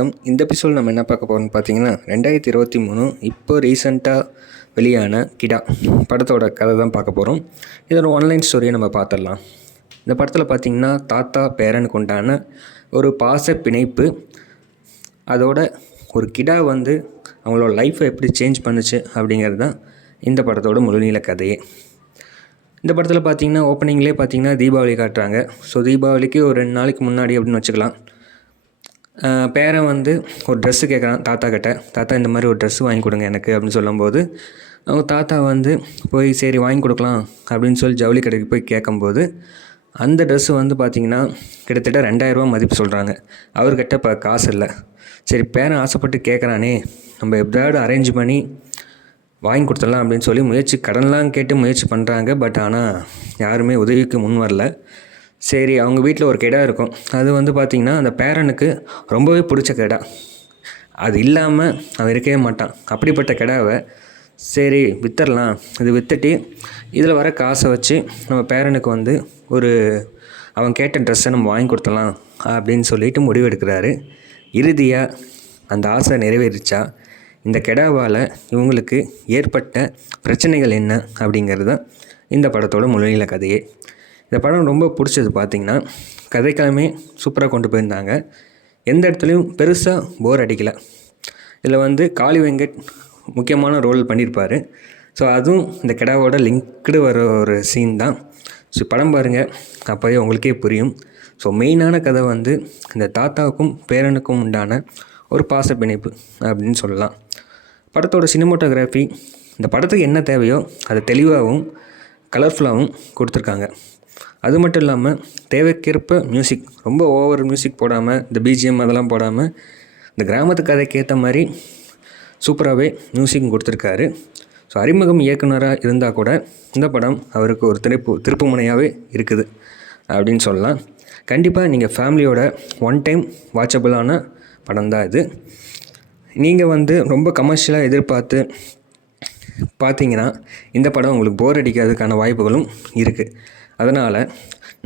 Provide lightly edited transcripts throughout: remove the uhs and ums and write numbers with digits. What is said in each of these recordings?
வணக்கம். இந்த எபிசோட் நம்ம என்ன பார்க்க போகிறோம்னு பார்த்தீங்கன்னா 2023 இப்போ ரீசெண்டாக வெளியான கிடா படத்தோட கதை தான் பார்க்க போகிறோம். இதோட ஆன்லைன் ஸ்டோரியை நம்ம பார்த்துடலாம். இந்த படத்தில் பார்த்திங்கன்னா தாத்தா பேரனுக்கு உண்டான ஒரு பாச பிணைப்பு, அதோட ஒரு கிடா வந்து அவங்களோட லைஃப்பை எப்படி சேஞ்ச் பண்ணுச்சு அப்படிங்கிறது தான் இந்த படத்தோட முழுநீள கதையே. இந்த படத்தில் பார்த்திங்கன்னா ஓப்பனிங்லேயே பார்த்திங்கன்னா தீபாவளி காட்டுறாங்க. ஸோ தீபாவளிக்கு ஒரு 2 நாளைக்கு முன்னாடி அப்படின்னு வச்சுக்கலாம். பேரன் வந்து ஒரு ட்ரெஸ்ஸு கேட்குறான் தாத்தா கிட்ட. தாத்தா இந்த மாதிரி ஒரு ட்ரெஸ்ஸு வாங்கி கொடுங்க எனக்கு அப்படின்னு சொல்லும்போது அவங்க தாத்தா வந்து போய் சரி வாங்கி கொடுக்கலாம் அப்படின்னு சொல்லி ஜவுளி கடைக்கு போய் கேட்கும்போது அந்த ட்ரெஸ்ஸு வந்து பார்த்திங்கன்னா கிட்டத்தட்ட 2000 மதிப்பு சொல்கிறாங்க. அவர்கிட்ட இப்போ காசு இல்லை. சரி பேரன் ஆசைப்பட்டு கேட்குறானே, நம்ம எப்படியாவது அரேஞ்ச் பண்ணி வாங்கி கொடுத்துடலாம் அப்படின்னு சொல்லி கடன்லாம் கேட்டு முயற்சி பண்ணுறாங்க. பட் ஆனால் யாருமே உதவிக்கு முன் வரல. சரி அவங்க வீட்டில் ஒரு கிடா இருக்கும். அது வந்து பார்த்திங்கன்னா அந்த பேரனுக்கு ரொம்பவே பிடிச்ச கிடா. அது இல்லாமல் அவன் இருக்கவே மாட்டான். அப்படிப்பட்ட கிடாவை சரி விற்றுடலாம், இது விற்றுட்டு இதில் வர காசை வச்சு நம்ம பேரனுக்கு வந்து அவன் கேட்ட ட்ரெஸ்ஸை நம்ம வாங்கி கொடுத்துடலாம் அப்படின்னு சொல்லிட்டு முடிவெடுக்கிறாரு. இறுதியாக அந்த ஆசை நிறைவேறிச்சா, இந்த கிடாவால் இவங்களுக்கு ஏற்பட்ட பிரச்சனைகள் என்ன அப்படிங்கிறது தான் இந்த படத்தோட முழுநீள கதையே. இந்த படம் ரொம்ப பிடிச்சது. பார்த்திங்கன்னா கதைக்கிழமே சூப்பராக கொண்டு போயிருந்தாங்க. எந்த இடத்துலையும் பெருசாக போர் அடிக்கலை. இதில் வந்து காளி வெங்கட் முக்கியமான ரோல் பண்ணியிருப்பார். ஸோ அதுவும் இந்த கிடாவோட லிங்க்டு வர ஒரு சீன் தான். ஸோ படம் பாருங்கள், அப்போவே உங்களுக்கே புரியும். ஸோ மெயினான கதை வந்து இந்த தாத்தாவுக்கும் பேரனுக்கும் உண்டான ஒரு பாச பிணைப்பு அப்படின்னு சொல்லலாம். படத்தோட சினிமோட்டோகிராஃபி இந்த படத்துக்கு என்ன தேவையோ அதை தெளிவாகவும் கலர்ஃபுல்லாகவும் கொடுத்துருக்காங்க. அது மட்டும் இல்லாமல் தேவைக்கேற்ப மியூசிக், ரொம்ப ஓவர் மியூசிக் போடாமல், இந்த பிஜிஎம் அதெல்லாம் போடாமல் இந்த கிராமத்து கதைக்கு ஏற்ற மாதிரி சூப்பராகவே மியூசிக் கொடுத்துருக்காரு. ஸோ அறிமுகம் இயக்குனராக இருந்தால் கூட இந்த படம் அவருக்கு ஒரு திருப்பு முனையாகவே இருக்குது அப்படின்னு சொல்லலாம். கண்டிப்பாக நீங்கள் ஃபேமிலியோட ஒன் டைம் வாட்சபிளான படம் தான் இது. நீங்கள் வந்து ரொம்ப கமர்ஷியலாக எதிர்பார்த்து பார்த்தீங்கன்னா இந்த படம் உங்களுக்கு போர் அடிக்காததுக்கான வாய்ப்புகளும் இருக்குது. அதனால்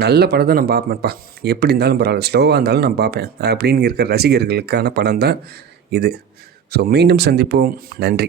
நல்ல படத்தை நான் பார்ப்பேன்ப்பா, எப்படி இருந்தாலும் பரவாயில்ல, ஸ்லோவாக இருந்தாலும் நான் பார்ப்பேன் அப்படின்னு இருக்கிற ரசிகர்களுக்கான படம் தான் இது. ஸோ மீண்டும் சந்திப்போம். நன்றி.